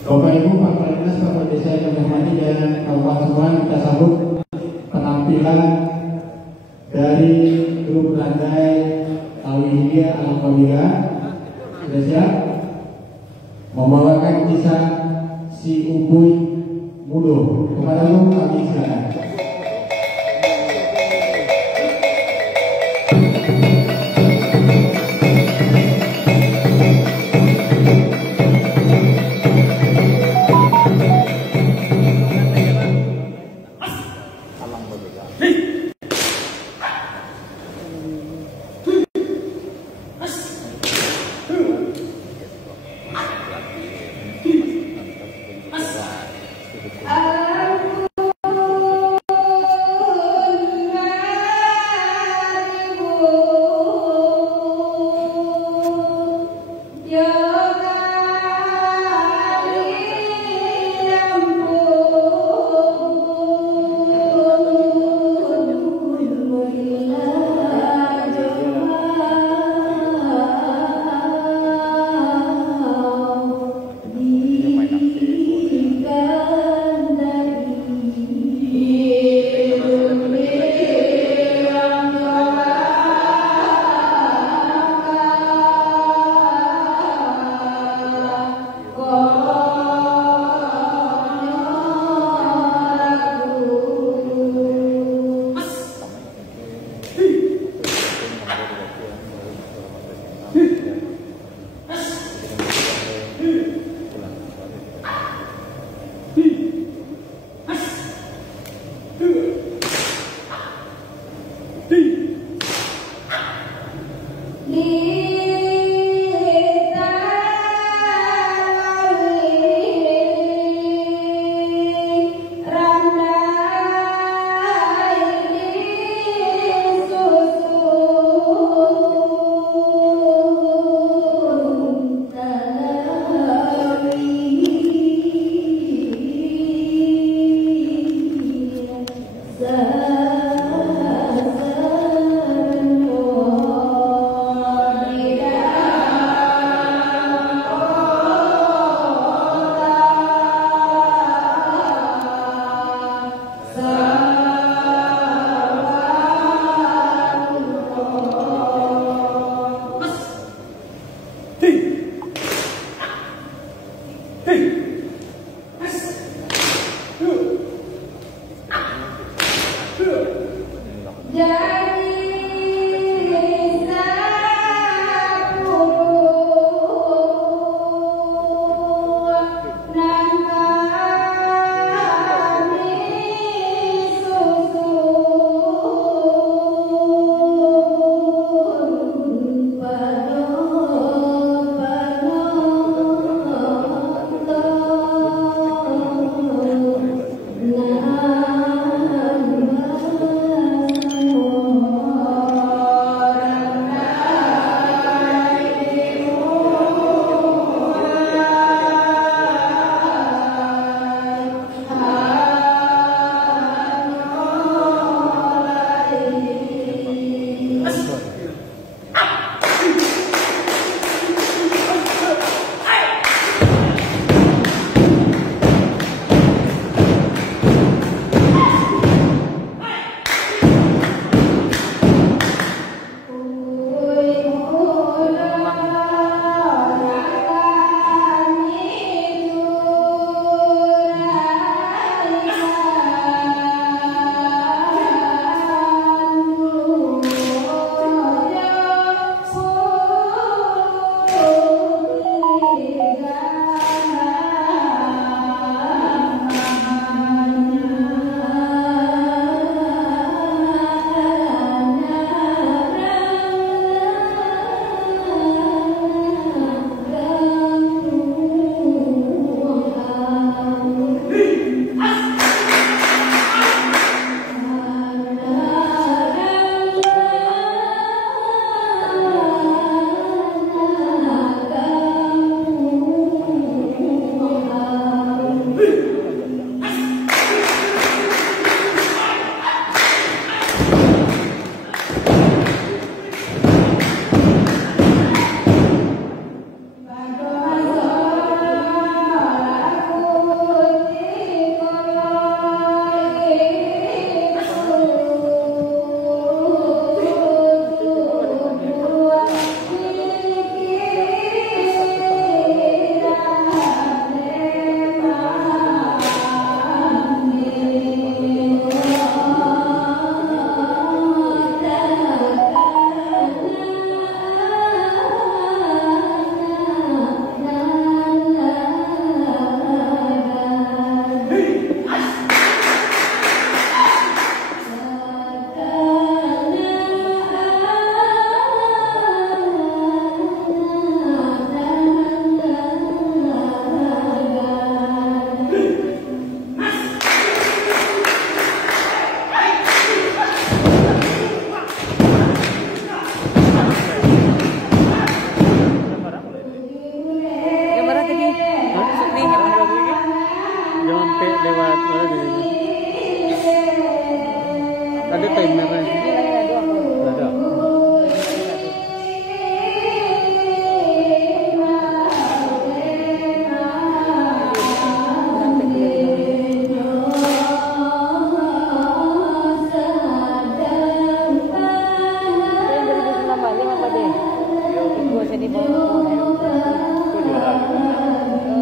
Bapak Ibu, Pak Kepala Dinas, Bapak Desa yang kami hormati dan kawan semua, kita sambut penampilan dari grup Landai Tauhidiyah Al-Qadiriyah. Sudah siap? Membawakan kisah si Ubuy Mudo. Kepada lu kami silakan. lewat ada timernya. Ada.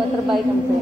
Terbaik sampai.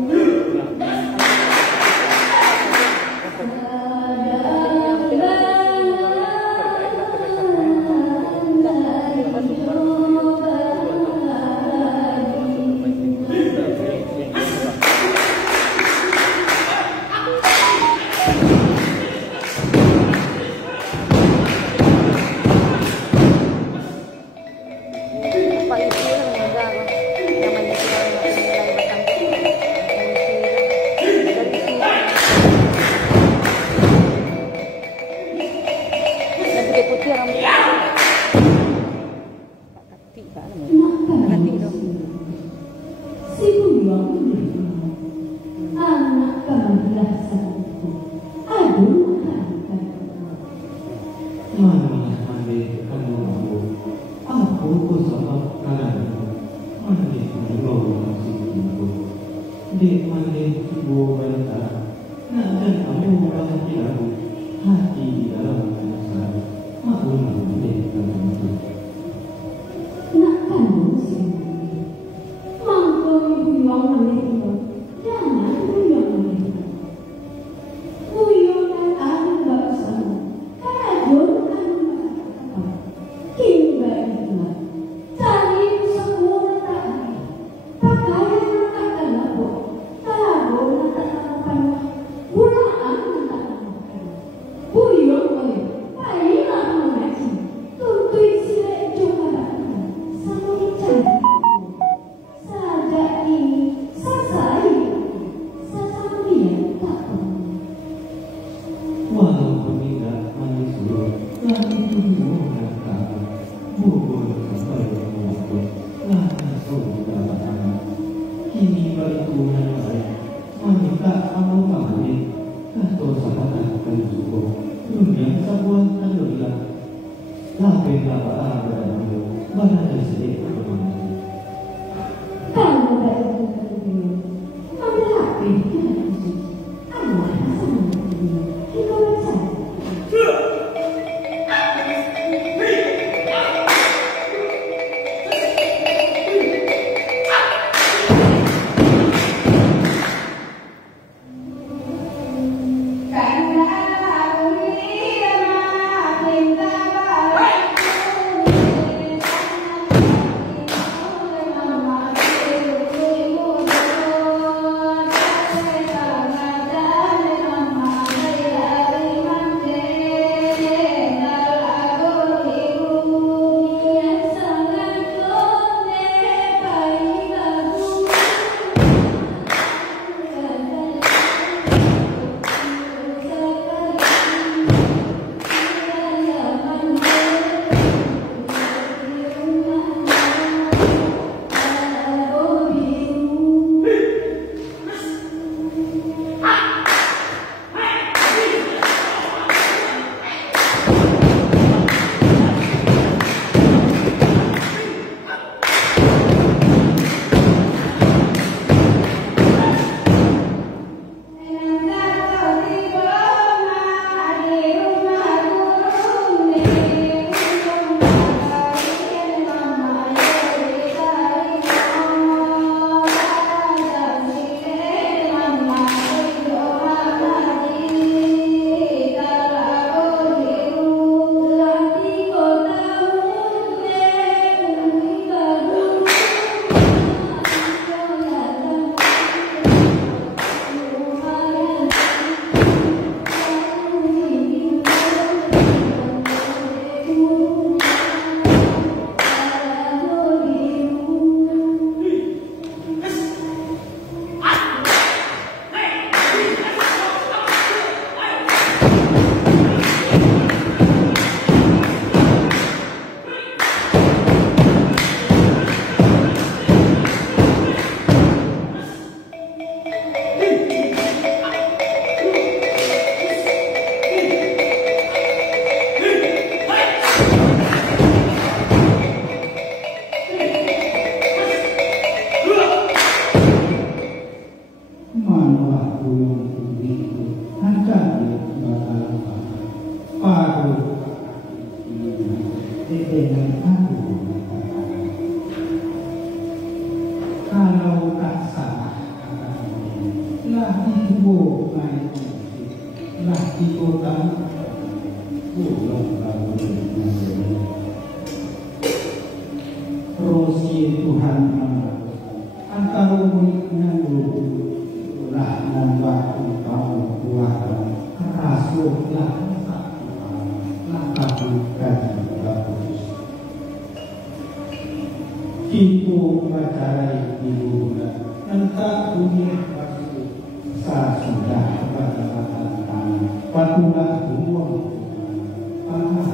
nah ikutan ulung lalu Rosi Tuhan angka umumnya dulu lah nambah engkau buah rasul lah bukan bagus itu pacarai ibu entah punya maksud saya sudah kepada kata-kata patulah buang mana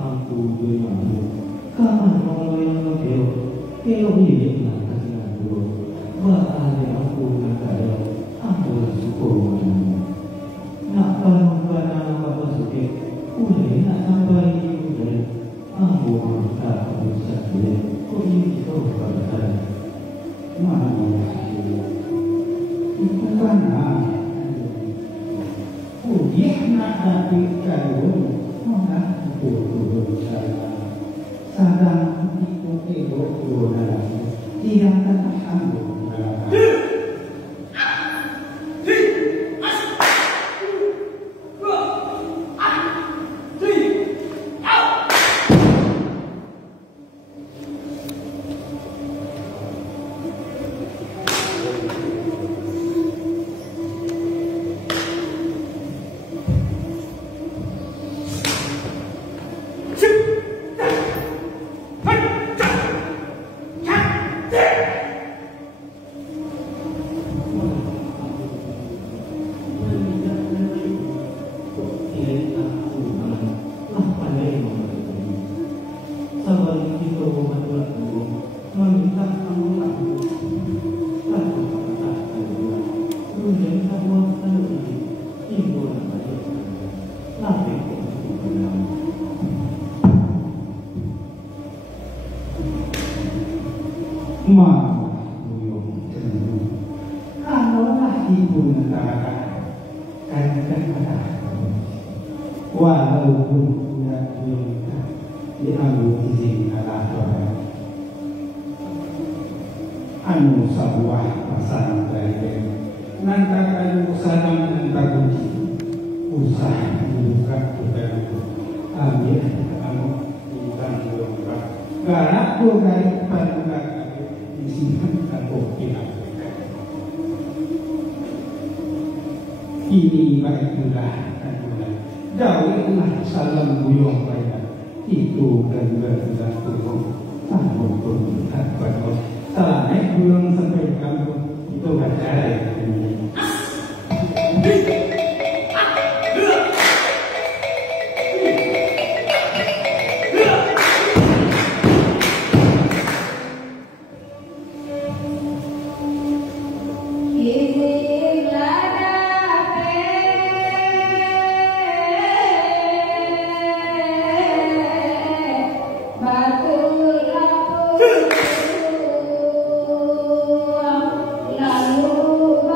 aku bermalu kapan kalau yang kau kau ini lah kasih aku bahaya aku nak kaya aku syukur nak kalau apa suke boleh nak sampai boleh aku tak bisa boleh kau ini kau pada mana itu kan dia nak tapi kalau mana itu sadang itu ego dalam tidak akan sanggup walaupun tidak diambil izin Allah anu sebuah pasangan baik nanti anu usaha nanti kunci usaha buka bukan ambil anu bukan buka karena bukan pada di sini atau tidak ini baiklah jauhlah salam buyong baik itu dan berjalan turun tanggung turun tanpa salah naik buyong sampai kamu itu baca ini lalu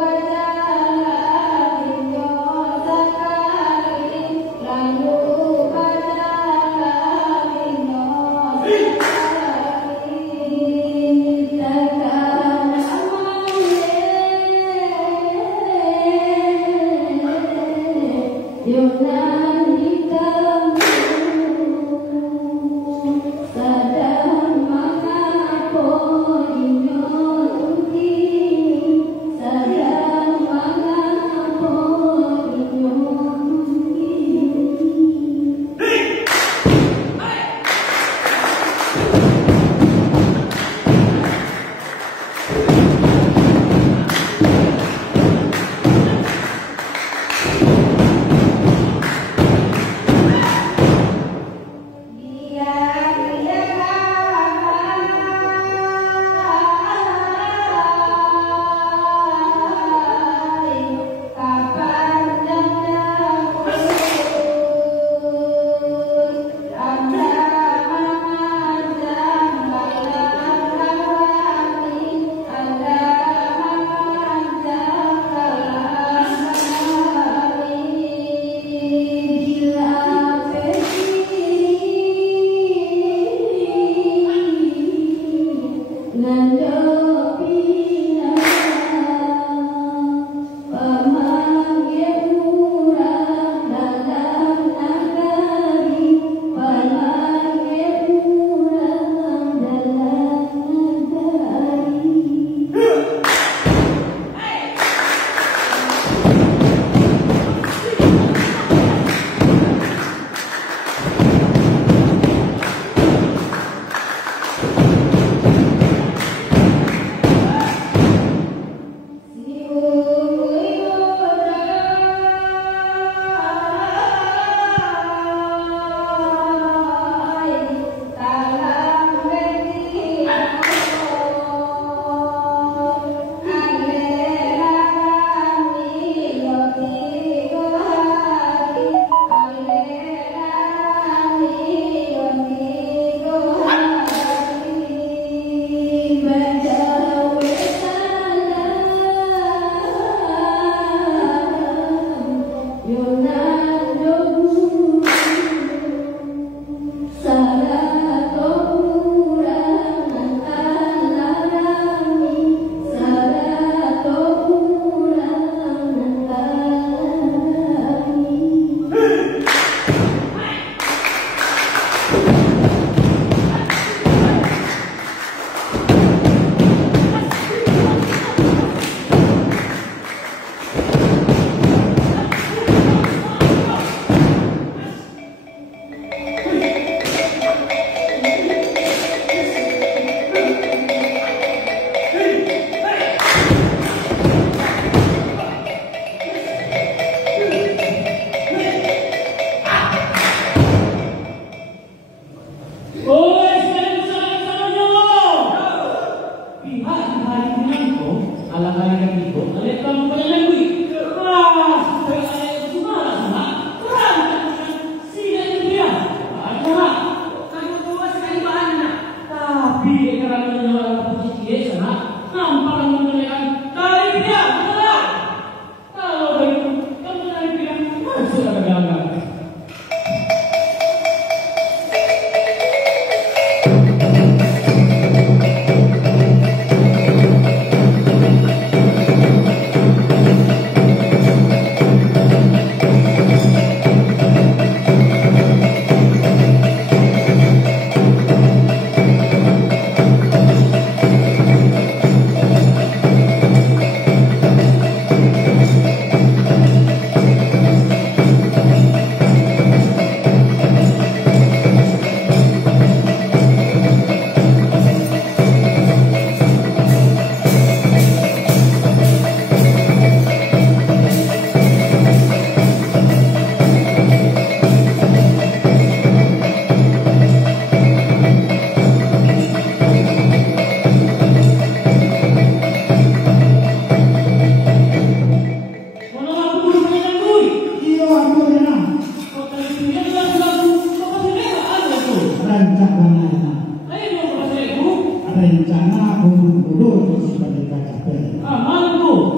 rencana gubernur sebagai KKP. Amanku.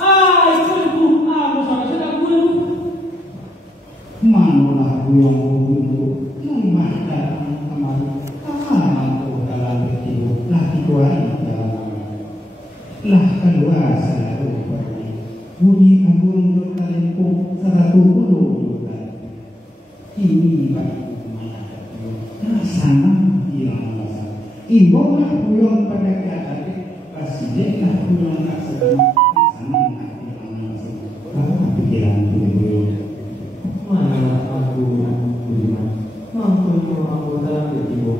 Ikanku, aku sama sedang guru. Manulah yang gubernur rumah datang kemari. Aku dalam hidup lah dikuari dalam lah kedua selalu berani. Bunyi anggun berkalimpung 110 juga. Ini bagi mana rasanya hilang rasa. Ibu lah pulang pada KKP presiden lah pulang tak sedang sama hilang rasa. Apa pikiran dulu? Mana aku budiman, mampu anggota ibu,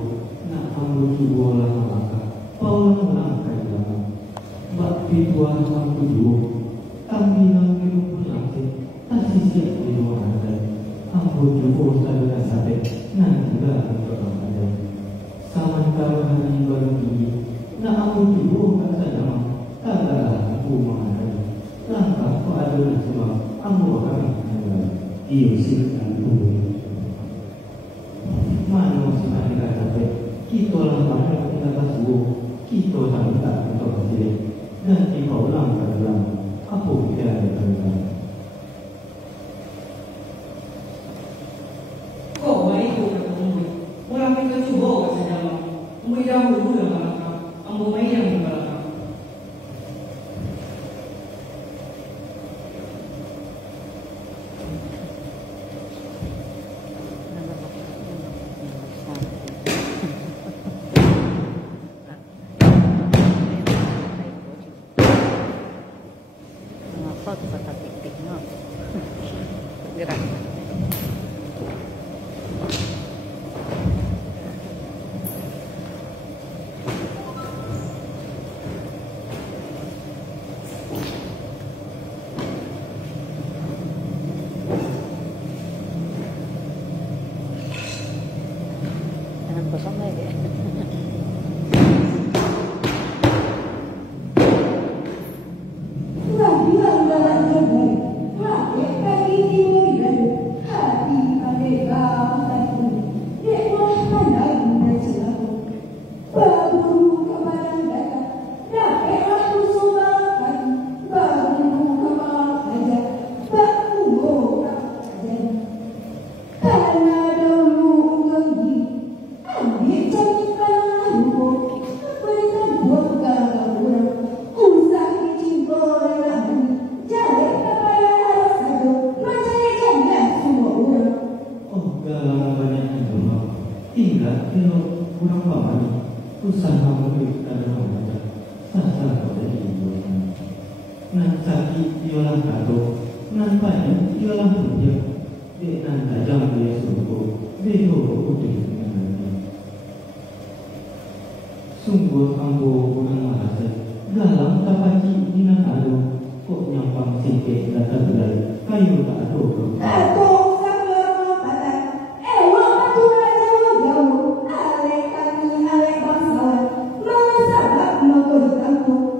nak ambil tubuh lah maka, paulah melangkai dalam. Bakti Tuhan mampu juga, kami nak hidup berlatih, tak siap di luar anda. Ambil juga saudara sampai nanti dah berapa ada. Sama kalau hari baru ini, nak ambil juga tak saja, tak ada aku mengenai. Langkah kau ada semua, ambil kami. Iyo silakan dulu. Mana masih ada KKP? Kita lah pada kita subuh, kita tak minta kita kasih. Dan kita ulang dalam apa kita ada dalam. Kok baik tu kata mungkin. Orang kita cuba saja lah. Mungkin dah dulu dah malam. Ambo main yang malam. Foto kata tik-tik no. Gerak. Jangan kosong lagi. Sungguh ambo kurang merasa dalam tapaki dinan ado kok nyampang singkit dan terbelai kayu tak ada ke. No. Hati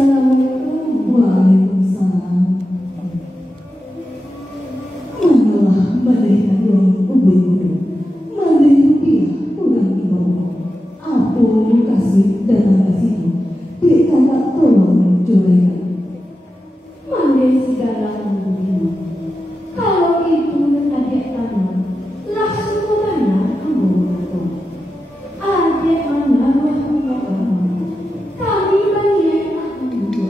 Assalamualaikum. Waalaikumsalam. Manalah menderita doang ubay-ubay, menderita dia kurang ibadah. Ampun kasih datang ke sini, dia kata tolong jodohkan. Mandai segala mungkin. Kalau itu adik tanah, langsung ke mana kamu berlaku? Adik anak berhubungan. Kami banyak akan juga.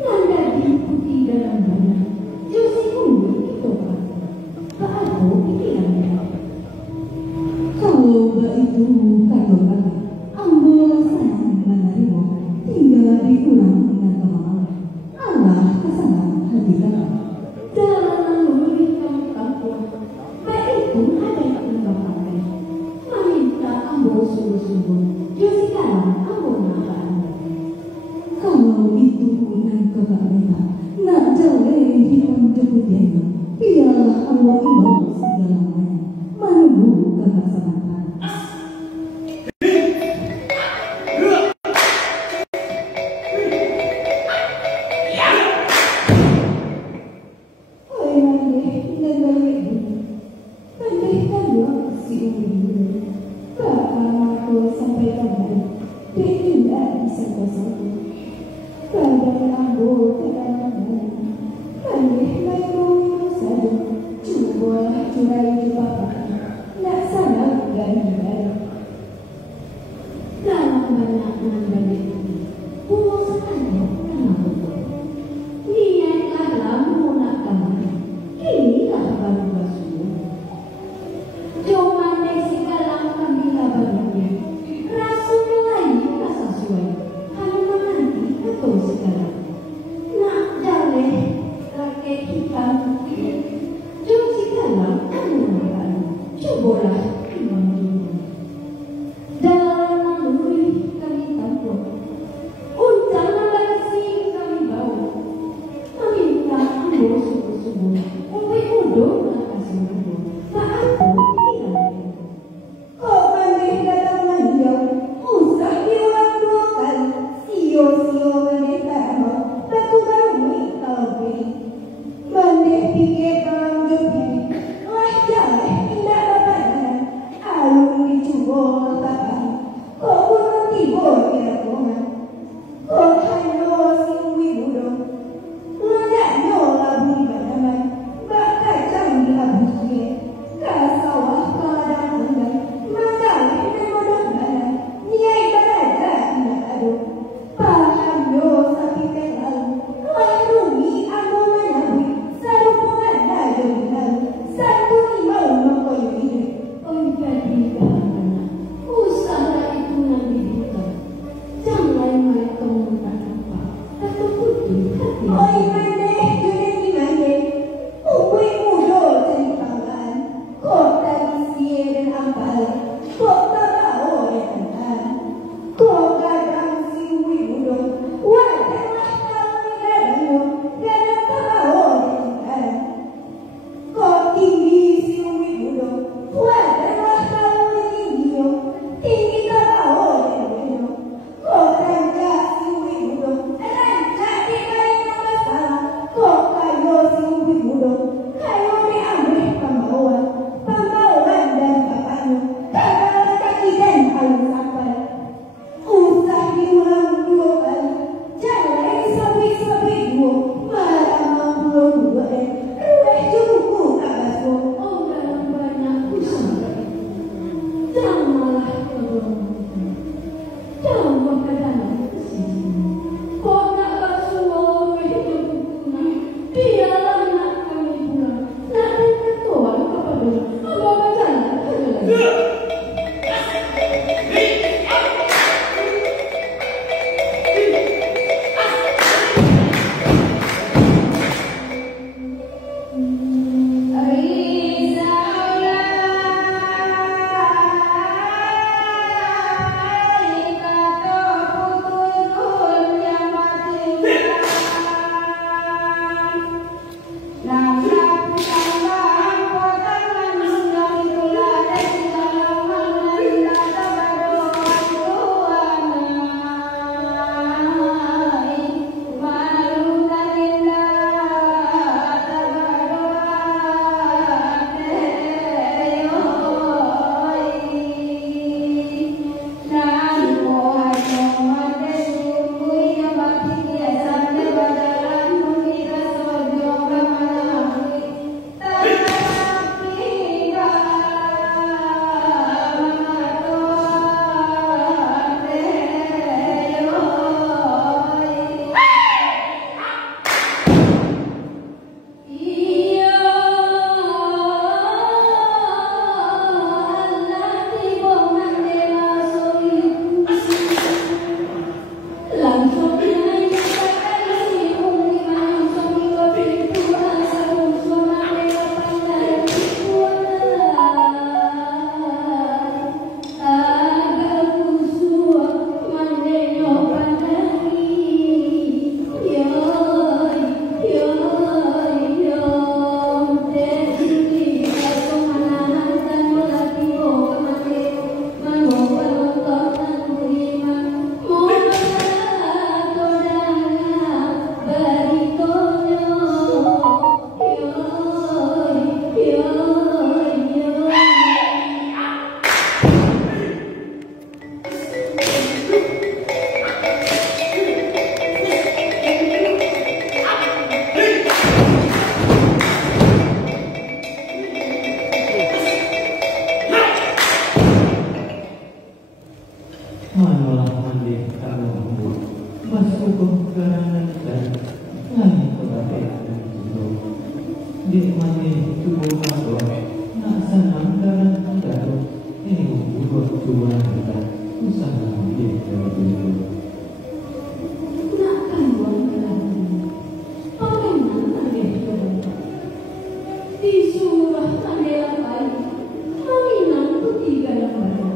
Nanda diikuti dalam banyak. Josi kundi itu kan. Tak ada pikirannya. Kalau begitu katakan, ambil sayang menerima, tinggal dikurang dengan kemauan. Allah kesana hatikan. Dalam lalu kamu kampung, baik pun ada yang mengapakan. Meminta ambil sungguh-sungguh. Josi sekarang ambil nahan. Kalau itu dengan kebaikan, nak jauh hitam jeputiannya, biarlah Allah imam segalanya, menunggu kebersamaan. Pahamyo masuk karangan dan langit terbaik dan itu nikmati tubuh aku nak senang dan daru buat cuma kita usaha kita dulu. Nak kandung lagi, bagaimana dia disuruh tanda lain, menginang ketiga yang banyak.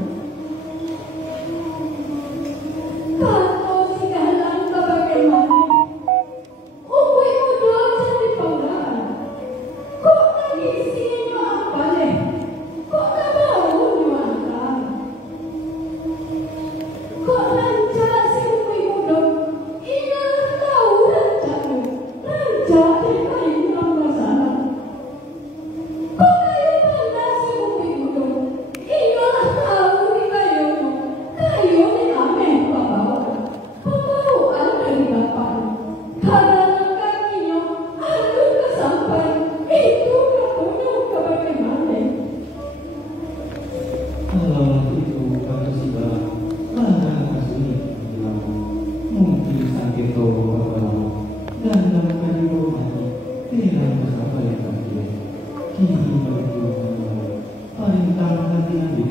Kalau sekarang bagaimana? Umur muda jadi penggalan. Kok lagi sini apa deh? Kok tak mau makan? Kok lancar si umur muda? Ingat tahu lancarmu, lancar di kayu masalah. Kok kayu panas si umur muda? Ingat tahu di kayu ni ame bawa. Pembawaan dari bapak. Karena kakinya aku kesampai itu kepunyuk ke bagaimana? Kalau itu kata si bapak, mana kasih bilang mungkin sakit bapak dan dalam kayu rumah tidak berapa yang kasih. Kini bagi paling tamat hati nabi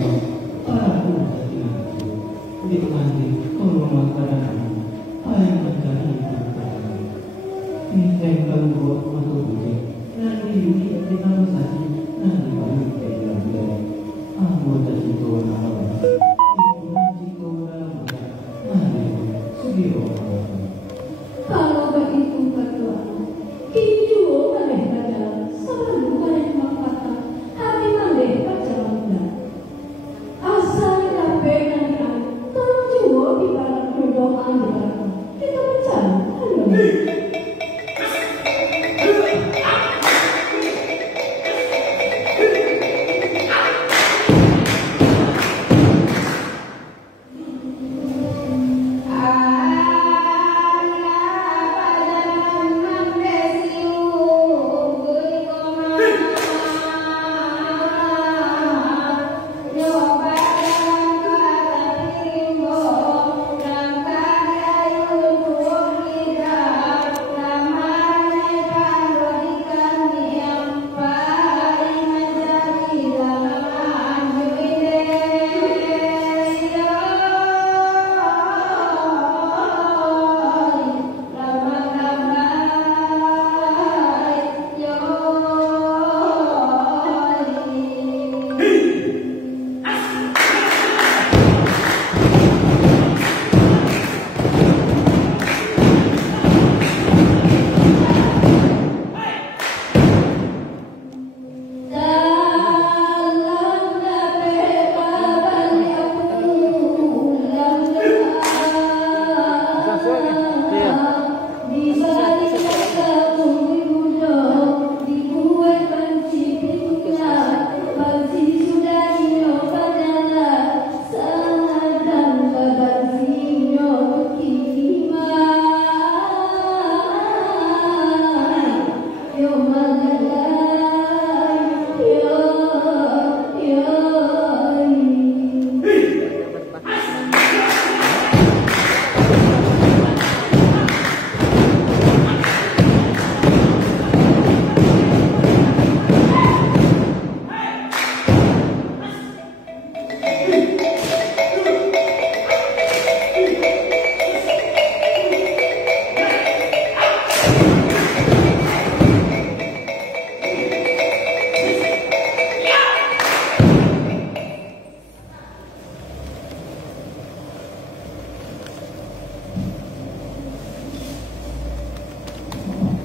para pun hati nabi nikmati kalau makanan paling mencari itu ini yang buat masuk bukit nanti unit di dalam saji nanti paling kayak bilang anggota situ nama ibu situ nama nanti sugiro. Kalau begitu berdoa, kini mereka jalan selalu mereka kata hati mereka jalan. Asal pengen tujuh di dalam berdoa kita berjalan.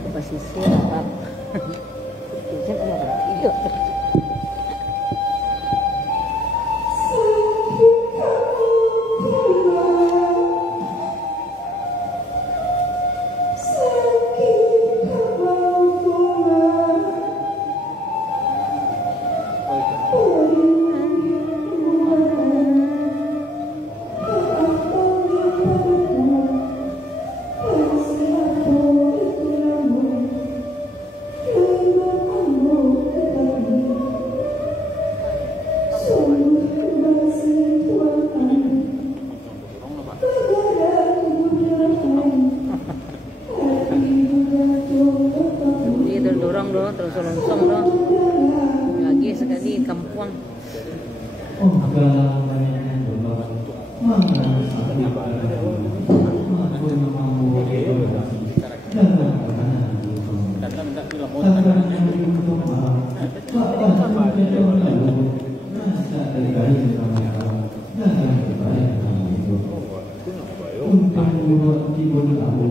Posisi apa? Jangan ada iya. Thank you. terus longsong loh. Lagi sekali kampung. Oh, galang banyak berbakat. Mana sakit aku mampu jangan karena itu. Takkan untuk maaf. Bapak tidak lalu. Masa terbaik sama kamu. Jangan terbaik sama itu. Untuk buat timbul kamu.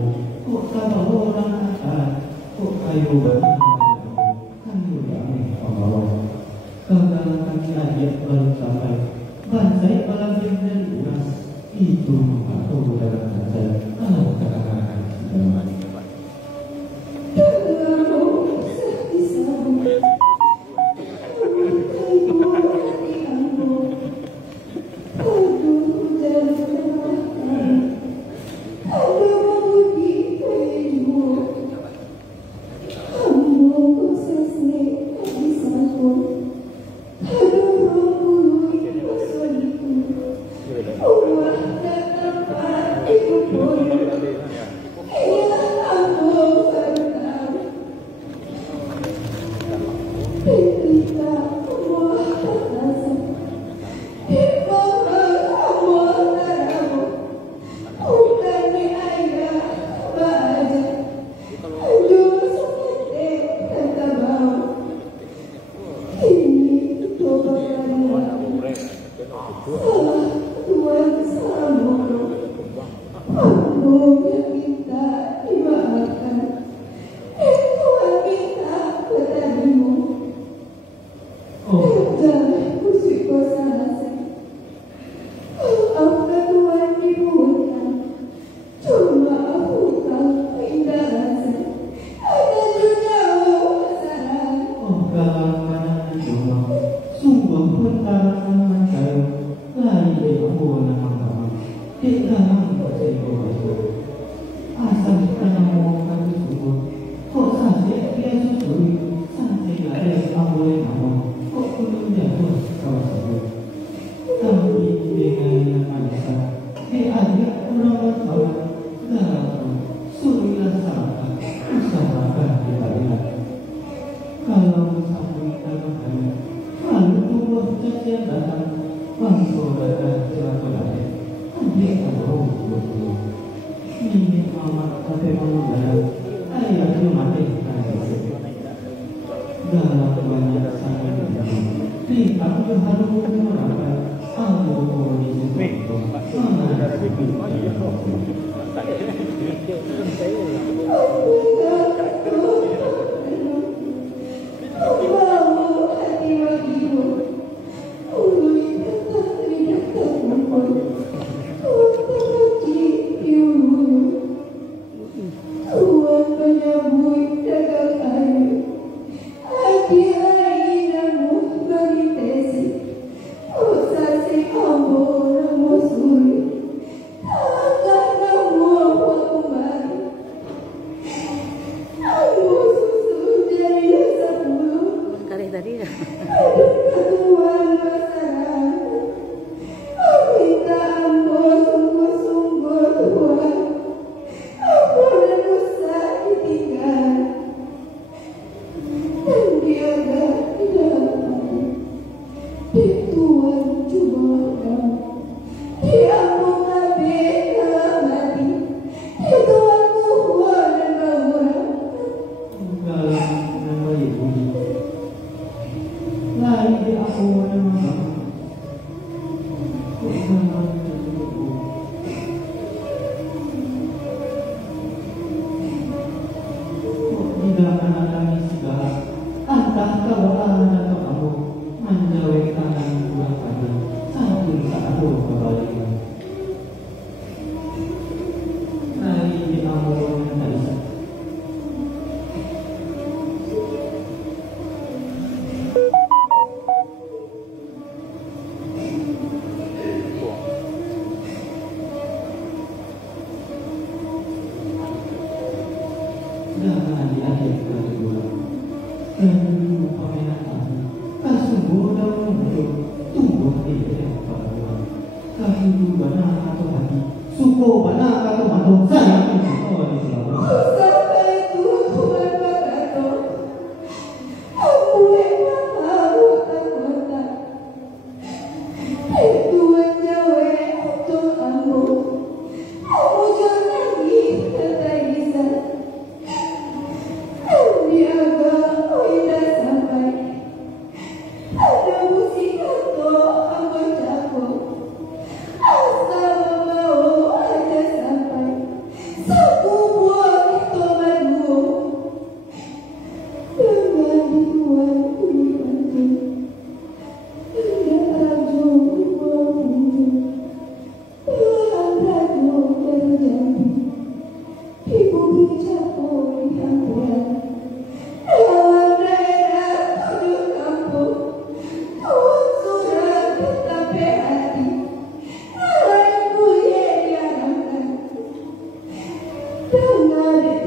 Kok kalau orang atas. Kok kayu banyak. Kayu banyak Allah. Kalau kami ajak baru sampai. Bansai malam yang dari ulas itu atau dalam bahasa kalau katakan dalam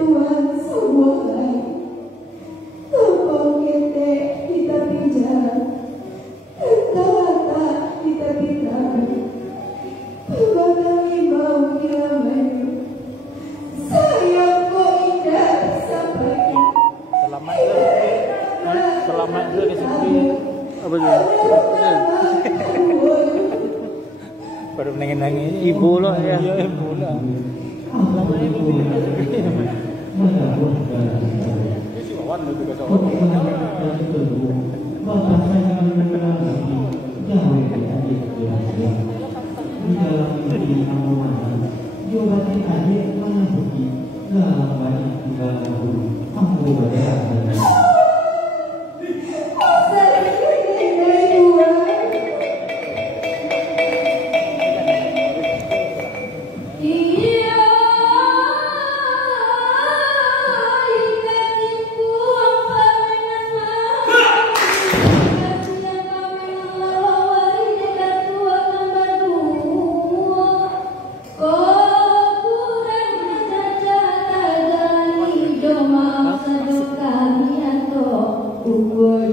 Tuhan sebuah hari. Topong kete kita pinjam, kata-kata kita pinjam. Pegangi bau kiamat, sayang kok indah sampai. Selamat dulu ke sini. Apa tu? Baru nangis ibu loh ya. Ibu lah. Lama ibu. Kami atau ubur